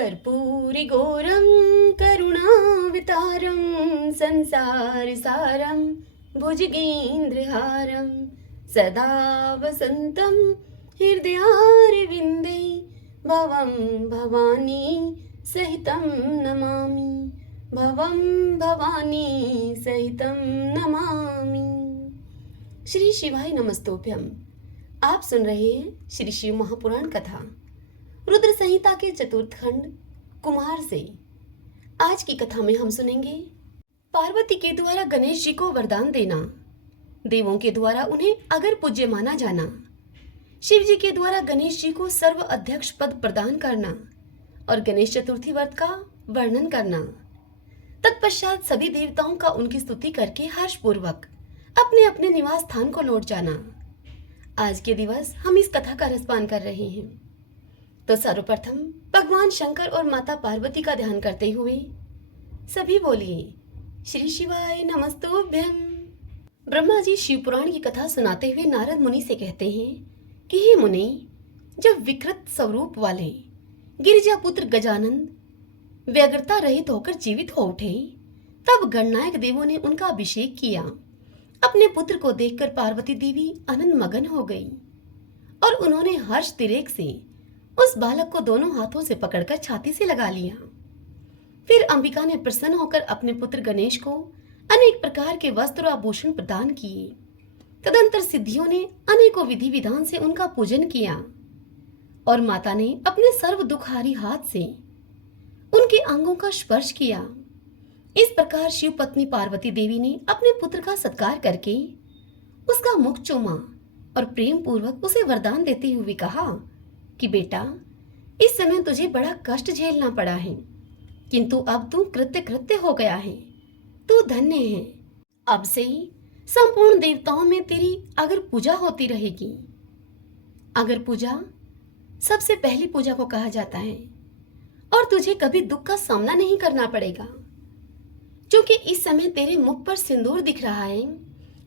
कर्पूरिघोरं करुणावतारं संसारसारं भुजगेन्द्रहारं सदा वसन्तं हृदयारविन्दे भवं भवानी सहितं नमामि। भवं भवानी सहितं नमामि। श्री शिवाय नमस्तोभ्यम। आप सुन रहे हैं श्री शिव महापुराण कथा रुद्र संहिता के चतुर्थ खंड कुमार से। आज की कथा में हम सुनेंगे पार्वती के द्वारा गणेश जी को वरदान देना, देवों के द्वारा उन्हें अगर पूज्य माना जाना, शिव जी के द्वारा गणेश जी को सर्व अध्यक्ष पद प्रदान करना और गणेश चतुर्थी व्रत का वर्णन करना। तत्पश्चात सभी देवताओं का उनकी स्तुति करके हर्षपूर्वक अपने अपने निवास स्थान को लौट जाना। आज के दिवस हम इस कथा का रसपान कर रहे हैं। तो सर्वप्रथम भगवान शंकर और माता पार्वती का ध्यान करते हुए सभी बोलिए श्री शिवाय नमस्तोभ्यम। ब्रह्मा जी शिव पुराण की कथा सुनाते हुए नारद मुनि से कहते हैं कि हे मुनि, जब विकृत स्वरूप वाले गिरिजा पुत्र गजानन व्यग्रता रहित होकर जीवित हो उठे, तब गणनायक देवों ने उनका अभिषेक किया। अपने पुत्र को देखकर पार्वती देवी आनंद मगन हो गई और उन्होंने हर्ष तिरेक से उस बालक को दोनों हाथों से पकड़कर छाती से लगा लिया। फिर अंबिका ने प्रसन्न होकर अपने पुत्र गणेश को अनेक प्रकार के वस्त्र और आभूषण प्रदान किए। तदंतर सिद्धियों ने अनेकों विधि विधान से उनका पूजन किया और माता ने अपने सर्व दुखहारी हाथ से उनके अंगों का स्पर्श किया। इस प्रकार शिव पत्नी पार्वती देवी ने अपने पुत्र का सत्कार करके उसका मुख चूमा और प्रेम पूर्वक उसे वरदान देते हुए कहा कि बेटा, इस समय तुझे बड़ा कष्ट झेलना पड़ा है, किंतु अब तू कृत्य कृत्य हो गया है, तू धन्य है। अब से ही संपूर्ण देवताओं में तेरी अगर पूजा होती रहेगी। अगर पूजा सबसे पहली पूजा को कहा जाता है और तुझे कभी दुख का सामना नहीं करना पड़ेगा। क्योंकि इस समय तेरे मुख पर सिंदूर दिख रहा है,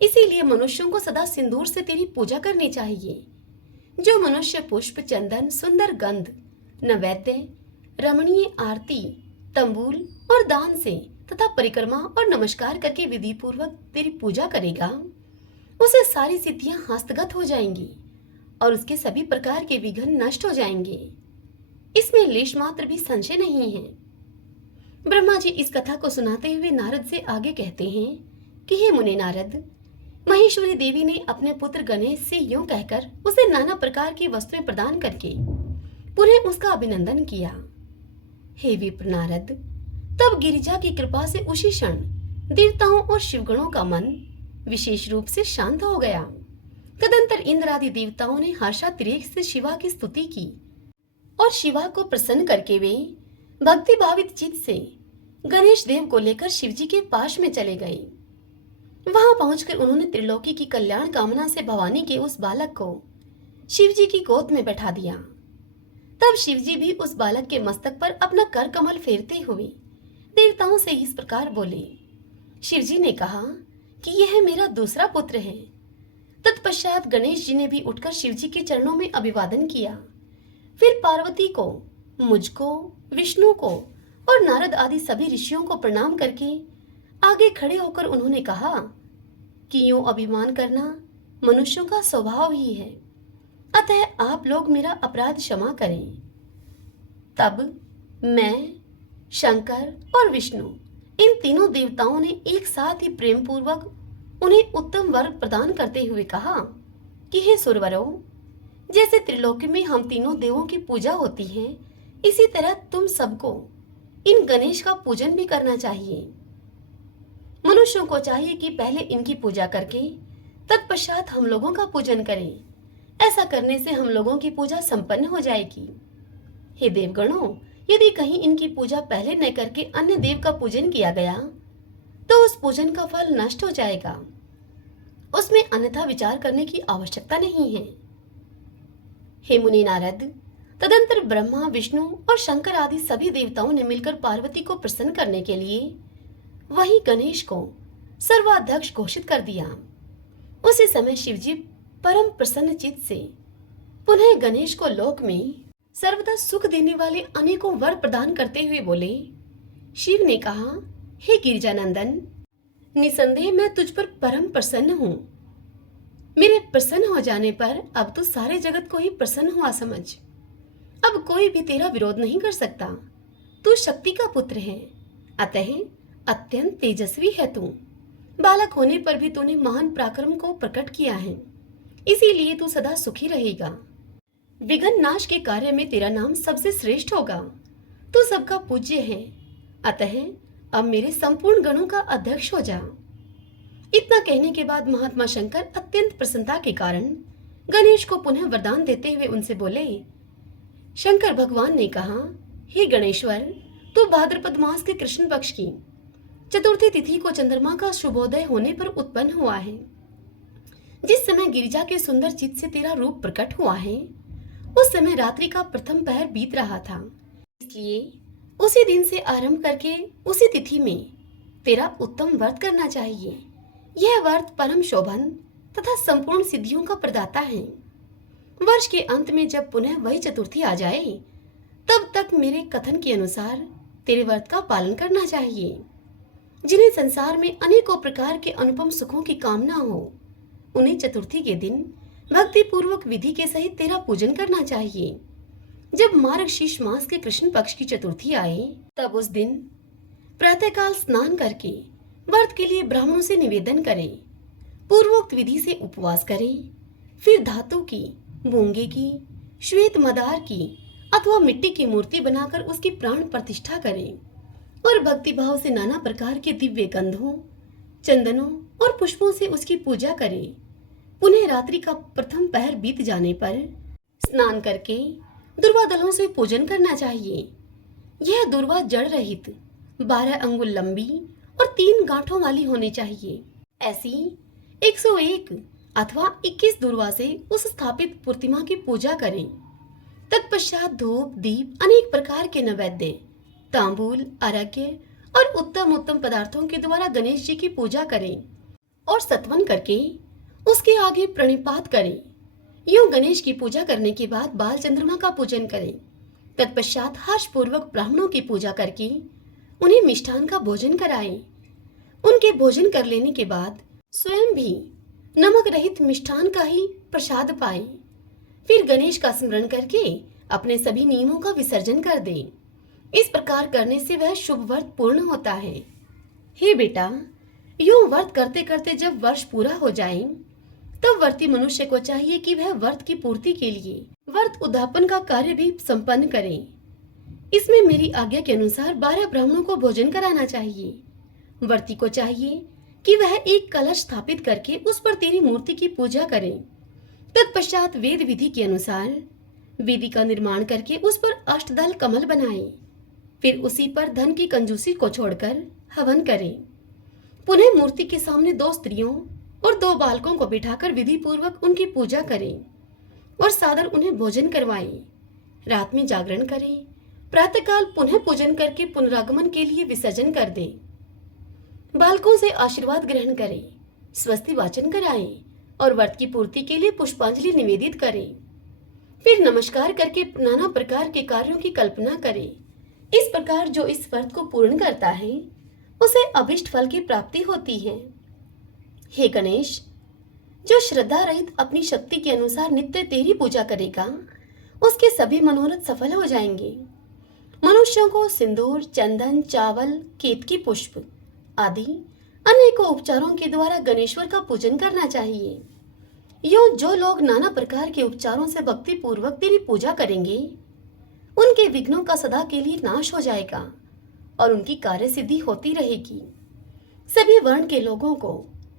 इसीलिए मनुष्यों को सदा सिंदूर से तेरी पूजा करनी चाहिए। जो मनुष्य पुष्प, चंदन, सुंदर गंध, नैवेद्य, रमणीय आरती, तंबूल और दान से तथा परिक्रमा और नमस्कार करके विधि पूर्वक तेरी पूजा करेगा, उसे सारी सिद्धियां हस्तगत हो जाएंगी और उसके सभी प्रकार के विघ्न नष्ट हो जाएंगे। इसमें लेश मात्र भी संशय नहीं है। ब्रह्मा जी इस कथा को सुनाते हुए नारद से आगे कहते हैं कि हे मुनि नारद, महेश्वरी देवी ने अपने पुत्र गणेश से यूं कहकर उसे नाना प्रकार की वस्तुएं प्रदान करके पुनः उसका अभिनंदन किया। हे विप्र नारद, तब गिरिजा की कृपा से उसी क्षण देवताओं और शिवगणों का मन विशेष रूप से शांत हो गया। तदंतर इंद्र आदि देवताओं ने हर्षातिरेक से शिवा की स्तुति की और शिवा को प्रसन्न करके वे भक्ति भावित चित्त से गणेश देव को लेकर शिवजी के पास में चले गए। वहां पहुंचकर उन्होंने त्रिलोकी की कल्याण कामना से भवानी के उस बालक को शिवजी की गोद में बैठा दिया। तब शिवजी भी उस बालक के मस्तक पर अपना कर कमल फेरते हुए देवताओं से इस प्रकार बोले। शिवजी ने कहा कि यह मेरा दूसरा पुत्र है। तत्पश्चात गणेश जी ने भी उठकर शिवजी के चरणों में अभिवादन किया। फिर पार्वती को, मुझको, विष्णु को और नारद आदि सभी ऋषियों को प्रणाम करके आगे खड़े होकर उन्होंने कहा कि यूं अभिमान करना मनुष्यों का स्वभाव ही है, अतः आप लोग मेरा अपराध क्षमा करें। तब मैं, शंकर और विष्णु इन तीनों देवताओं ने एक साथ ही प्रेम पूर्वक उन्हें उत्तम वर प्रदान करते हुए कहा कि हे सुरवरों, जैसे त्रिलोकी में हम तीनों देवों की पूजा होती है, इसी तरह तुम सबको इन गणेश का पूजन भी करना चाहिए। मनुष्यों को चाहिए कि पहले इनकी पूजा करके तत्पश्चात हम लोगों का पूजन करें। ऐसा करने से हम लोगों की पूजा संपन्न हो जाएगी। हे देवगणों, यदि कहीं इनकी पूजा पहले न करके अन्य देव का पूजन किया गया तो उस पूजन का फल नष्ट हो जाएगा, उसमें अन्यथा विचार करने की आवश्यकता नहीं है। हे मुनि नारद, तदंतर ब्रह्मा, विष्णु और शंकर आदि सभी देवताओं ने मिलकर पार्वती को प्रसन्न करने के लिए वही गणेश को सर्वाध्यक्ष घोषित कर दिया। उसी समय शिवजी परम प्रसन्न चित्त से पुनः गणेश को लोक में सर्वदा सुख देने वाले अनेकों वर प्रदान करते हुए बोले। शिव ने कहा, हे गिरिजानंदन, निसंदेह मैं तुझ पर परम प्रसन्न हूं। मेरे प्रसन्न हो जाने पर अब तो सारे जगत को ही प्रसन्न हुआ समझ। अब कोई भी तेरा विरोध नहीं कर सकता। तू शक्ति का पुत्र है, अतः अत्यंत तेजस्वी है तू। बालक होने पर भी तूने महान पराक्रम को प्रकट किया है, इसीलिए तू सदा सुखी रहेगा। विघ्न नाश के कार्य में तेरा नाम सबसे श्रेष्ठ होगा। तू सबका पूज्य है, अतः अब मेरे संपूर्ण गणों का अध्यक्ष हो जा। इतना कहने के बाद महात्मा शंकर अत्यंत प्रसन्नता के कारण गणेश को पुनः वरदान देते हुए उनसे बोले। शंकर भगवान ने कहा, हे गणेश्वर, तू भाद्रपद मास के कृष्ण पक्ष की चतुर्थी तिथि को चंद्रमा का शुभोदय होने पर उत्पन्न हुआ है। जिस समय गिरिजा के सुंदर चित्त से तेरा रूप प्रकट हुआ है, उस समय रात्रि का प्रथम पहर बीत रहा था। इसलिए उसी दिन से आरंभ करके उसी तिथि में तेरा उत्तम व्रत करना चाहिए। यह व्रत परम शोभन तथा संपूर्ण सिद्धियों का प्रदाता है। वर्ष के अंत में जब पुनः वही चतुर्थी आ जाए, तब तक मेरे कथन के अनुसार तेरे व्रत का पालन करना चाहिए। जिन्हें संसार में अनेकों प्रकार के अनुपम सुखों की कामना हो, उन्हें चतुर्थी के दिन भक्ति पूर्वक विधि के सहित तेरा पूजन करना चाहिए। जब मार्गशीर्ष मास के कृष्ण पक्ष की चतुर्थी आए, तब उस दिन प्रातःकाल स्नान करके व्रत के लिए ब्राह्मणों से निवेदन करें, पूर्वोक्त विधि से उपवास करें, फिर धातु की, मूंगे की, श्वेत मदार की अथवा मिट्टी की मूर्ति बनाकर उसकी प्राण प्रतिष्ठा करें और भक्ति भाव से नाना प्रकार के दिव्य गंधों, चंदनों और पुष्पों से उसकी पूजा करें। पुनः रात्रि का प्रथम पहर बीत जाने पर स्नान करके दुर्वा दलों से पूजन करना चाहिए। यह दुर्वा जड़ रहित 12 अंगुल लंबी और 3 गांठों वाली होनी चाहिए। ऐसी 101 अथवा 21 दुर्वा से उस स्थापित प्रतिमा की पूजा करें। तत्पश्चात धूप दीप अनेक प्रकार के नैवेद्य, तांबूल, अर्घ्य और उत्तम उत्तम पदार्थों के द्वारा गणेश जी की पूजा करें और सत्वन करके उसके आगे प्रणिपात करें। यूं गणेश की पूजा करने के बाद बाल चंद्रमा का पूजन करें। तत्पश्चात हर्ष पूर्वक ब्राह्मणों की पूजा करके उन्हें मिष्ठान का भोजन कराएं। उनके भोजन कर लेने के बाद स्वयं भी नमक रहित मिष्ठान का ही प्रसाद पाएं। फिर गणेश का स्मरण करके अपने सभी नियमों का विसर्जन कर दें। इस प्रकार करने से वह शुभ व्रत पूर्ण होता है। हे बेटा, यूं व्रत करते करते जब वर्ष पूरा हो जाए, तब व्रती मनुष्य को चाहिए कि वह व्रत की पूर्ति के लिए व्रत उद्यापन का कार्य भी संपन्न करे। इसमें मेरी आज्ञा के अनुसार 12 ब्राह्मणों को भोजन कराना चाहिए। व्रती को चाहिए कि वह एक कलश स्थापित करके उस पर तेरी मूर्ति की पूजा करे। तत्पश्चात वेद विधि के अनुसार वेदी का निर्माण करके उस पर अष्टदल कमल बनाए। फिर उसी पर धन की कंजूसी को छोड़कर हवन करें। पुनः मूर्ति के सामने 2 स्त्रियों और 2 बालकों को बिठाकर विधि पूर्वक उनकी पूजा करें और सादर उन्हें भोजन करवाएं। रात में जागरण करें। प्रातःकाल पुनः पूजन करके पुनरागमन के लिए विसर्जन कर दें। बालकों से आशीर्वाद ग्रहण करें, स्वस्ति वाचन कराएं और व्रत की पूर्ति के लिए पुष्पांजलि निवेदित करें। फिर नमस्कार करके नाना प्रकार के कार्यों की कल्पना करें। इस प्रकार जो इस व्रत को पूर्ण करता है, उसे अभिष्ट फल की प्राप्ति होती है। हे गणेश, जो श्रद्धा रहित अपनी शक्ति के अनुसार नित्य तेरी पूजा करेगा, उसके सभी मनोरथ सफल हो जाएंगे। मनुष्यों को सिंदूर, चंदन, चावल, केतकी पुष्प आदि अनेकों उपचारों के द्वारा गणेश्वर का पूजन करना चाहिए। यूं जो लोग नाना प्रकार के उपचारों से भक्ति पूर्वक तेरी पूजा करेंगे, उनके विघ्नों का सदा के लिए नाश हो जाएगा और उनकी कार्य सिद्धि होती रहेगी। सभी वर्ण के लोगों को,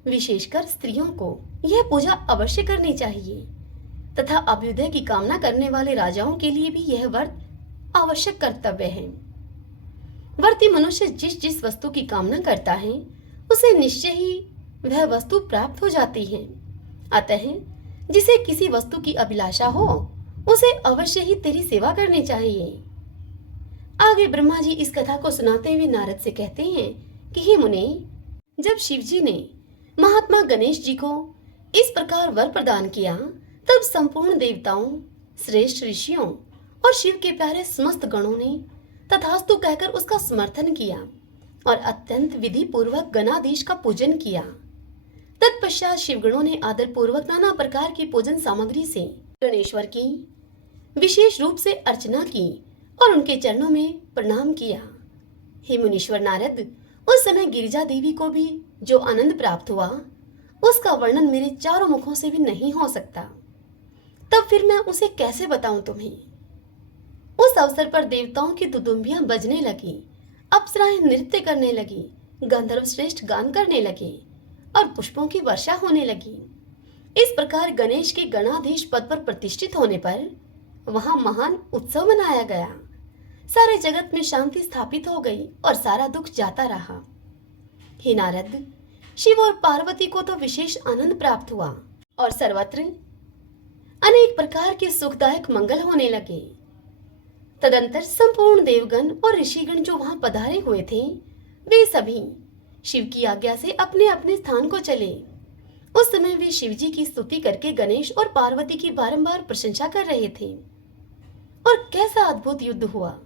विशेषकर स्त्रियों को यह पूजा अवश्य करनी चाहिए तथा अभ्युदय की कामना करने वाले राजाओं के लिए भी यह व्रत आवश्यक कर्तव्य है। व्रती मनुष्य जिस जिस वस्तु की कामना करता है, उसे निश्चय ही वह वस्तु प्राप्त हो जाती है। अतः जिसे किसी वस्तु की अभिलाषा हो, उसे अवश्य ही तेरी सेवा करनी चाहिए। आगे ब्रह्मा जी इस कथा को सुनाते हुए नारद से कहते हैं कि हे मुने, जब शिव जी ने महात्मा गणेश जी को इस प्रकार वर प्रदान किया, तब संपूर्ण देवताओं, श्रेष्ठ ऋषियों और शिव के प्यारे समस्त गणों ने तथास्तु कहकर उसका समर्थन किया और अत्यंत विधि पूर्वक गणाधीश का पूजन किया। तत्पश्चात शिवगणों ने आदर पूर्वक नाना प्रकार की पूजन सामग्री से गणेश्वर की विशेष रूप से अर्चना की और उनके चरणों में प्रणाम किया। हे मुनीश्वर नारद, उस समय गिरिजा देवी को भी जो आनंद प्राप्त हुआ उसका वर्णन मेरे चारों मुखों से भी नहीं हो सकता। तब फिर मैं उसे कैसे बताऊं तुम्हें। उस अवसर पर देवताओं की दुदुम्बियां बजने लगी, अप्सराएं नृत्य करने लगी, गंधर्व श्रेष्ठ गान करने लगे और पुष्पों की वर्षा होने लगी। इस प्रकार गणेश के गणाधीश पद पर प्रतिष्ठित होने पर वहां महान उत्सव मनाया गया। सारे जगत में शांति स्थापित हो गई और सारा दुख जाता रहा। हे नारद, शिव और पार्वती को तो विशेष आनंद प्राप्त हुआ और सर्वत्र अनेक प्रकार के सुखदायक मंगल होने लगे। तदंतर संपूर्ण देवगण और ऋषिगण जो वहां पधारे हुए थे वे सभी शिव की आज्ञा से अपने अपने स्थान को चले। उस समय वे शिव जी की स्तुति करके गणेश और पार्वती की बारंबार प्रशंसा कर रहे थे। और कैसा अद्भुत युद्ध हुआ।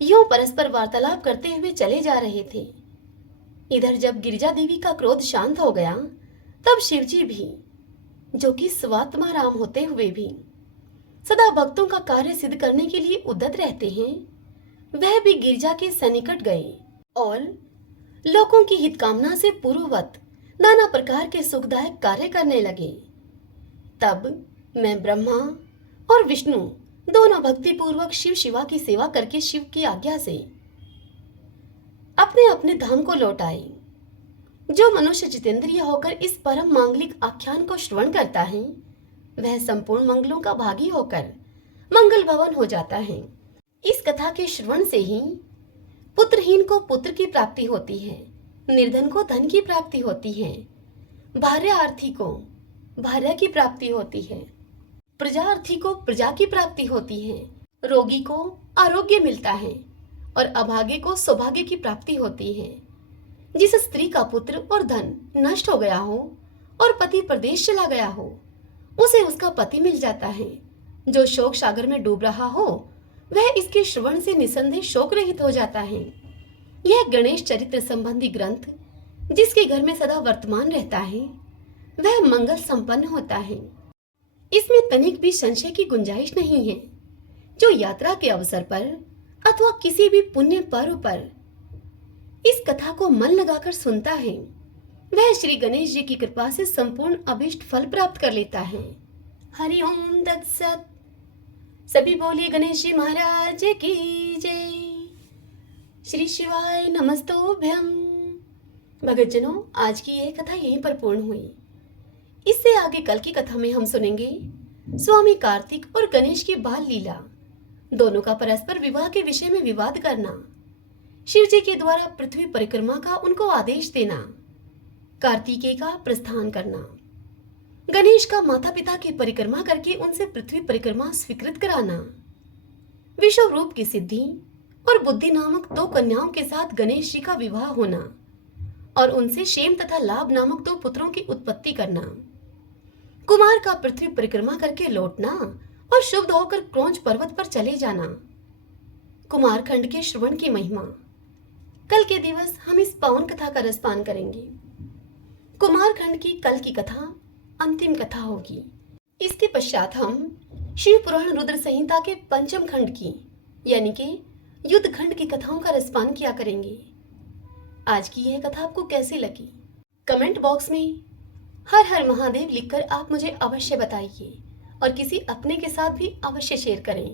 यूं परस्पर वार्तालाप करते हुए चले जा रहे थे। इधर जब गिरिजा देवी का क्रोध शांत हो गया तब शिवजी भी, जो कि स्वात्मा राम होते हुए भी सदा भक्तों का कार्य सिद्ध करने के लिए उद्यत रहते हैं, वह भी गिरिजा के सन्निकट गए और लोगों की हितकामना से पूर्ववत नाना प्रकार के सुखदायक कार्य करने लगे। तब मैं ब्रह्मा और विष्णु दोनों भक्ति पूर्वक शिव शिवा की सेवा करके शिव की आज्ञा से अपने अपने धाम को लौट आए। जो मनुष्य जितेंद्रिय होकर इस परम मांगलिक आख्यान को श्रवण करता है वह संपूर्ण मंगलों का भागी होकर मंगल भवन हो जाता है। इस कथा के श्रवण से ही पुत्रहीन को पुत्र की प्राप्ति होती है, निर्धन को धन की प्राप्ति होती है, भार्यार्थी को भार्या की प्राप्ति होती है, प्रजार्थी को प्रजा की प्राप्ति होती है, रोगी को आरोग्य मिलता है और अभागे को सौभाग्य की प्राप्ति होती है। जिस स्त्री का पुत्र और धन नष्ट हो गया हो और पति प्रदेश चला गया हो उसे उसका पति मिल जाता है। जो शोक सागर में डूब रहा हो वह इसके श्रवण से निसंदेह शोक रहित हो जाता है। यह गणेश चरित्र संबंधी ग्रंथ जिसके घर में सदा वर्तमान रहता है वह मंगल संपन्न होता है। इसमें तनिक भी संशय की गुंजाइश नहीं है। जो यात्रा के अवसर पर अथवा किसी भी पुण्य पर्व पर इस कथा को मन लगाकर सुनता है वह श्री गणेश जी की कृपा से संपूर्ण अभीष्ट फल प्राप्त कर लेता है। हरि ओम तत्सत। सभी बोलिए गणेश जी महाराज की जय। श्री शिवाय नमस्तोभ्यम। भगतजनों, आज की यह कथा यहीं पर पूर्ण हुई। इससे आगे कल की कथा में हम सुनेंगे स्वामी कार्तिक और गणेश की बाल लीला, दोनों का परस्पर विवाह के विषय में विवाद करना, शिव जी के द्वारा पृथ्वी परिक्रमा का उनको आदेश देना, कार्तिकेय का प्रस्थान करना, गणेश का माता पिता की परिक्रमा करके उनसे पृथ्वी परिक्रमा स्वीकृत कराना, विश्व रूप की सिद्धि और बुद्धि नामक 2 कन्याओं के साथ गणेश जी का विवाह होना और उनसे शेम तथा लाभ नामक 2 पुत्रों की उत्पत्ति करना, कुमार का पृथ्वी परिक्रमा करके लौटना और शुद्ध होकर क्रौंच पर्वत पर चले जाना, कुमार खंड के श्रवण की महिमा। कल के दिवस हम इस पावन कथा का रसपान करेंगे। कुमार खंड की कल की कथा अंतिम कथा होगी। इसके पश्चात हम शिव पुराण रुद्र संहिता के 5म खंड की यानी कि युद्ध खंड की कथाओं का रसपान किया करेंगे। आज की यह कथा आपको कैसी लगी कमेंट बॉक्स में हर हर महादेव लिखकर आप मुझे अवश्य बताइए और किसी अपने के साथ भी अवश्य शेयर करें।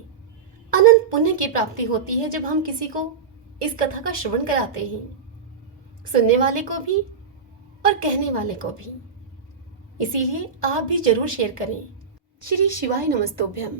अनंत पुण्य की प्राप्ति होती है जब हम किसी को इस कथा का श्रवण कराते हैं, सुनने वाले को भी और कहने वाले को भी। इसीलिए आप भी जरूर शेयर करें। श्री शिवाय नमस्तोभ्यम।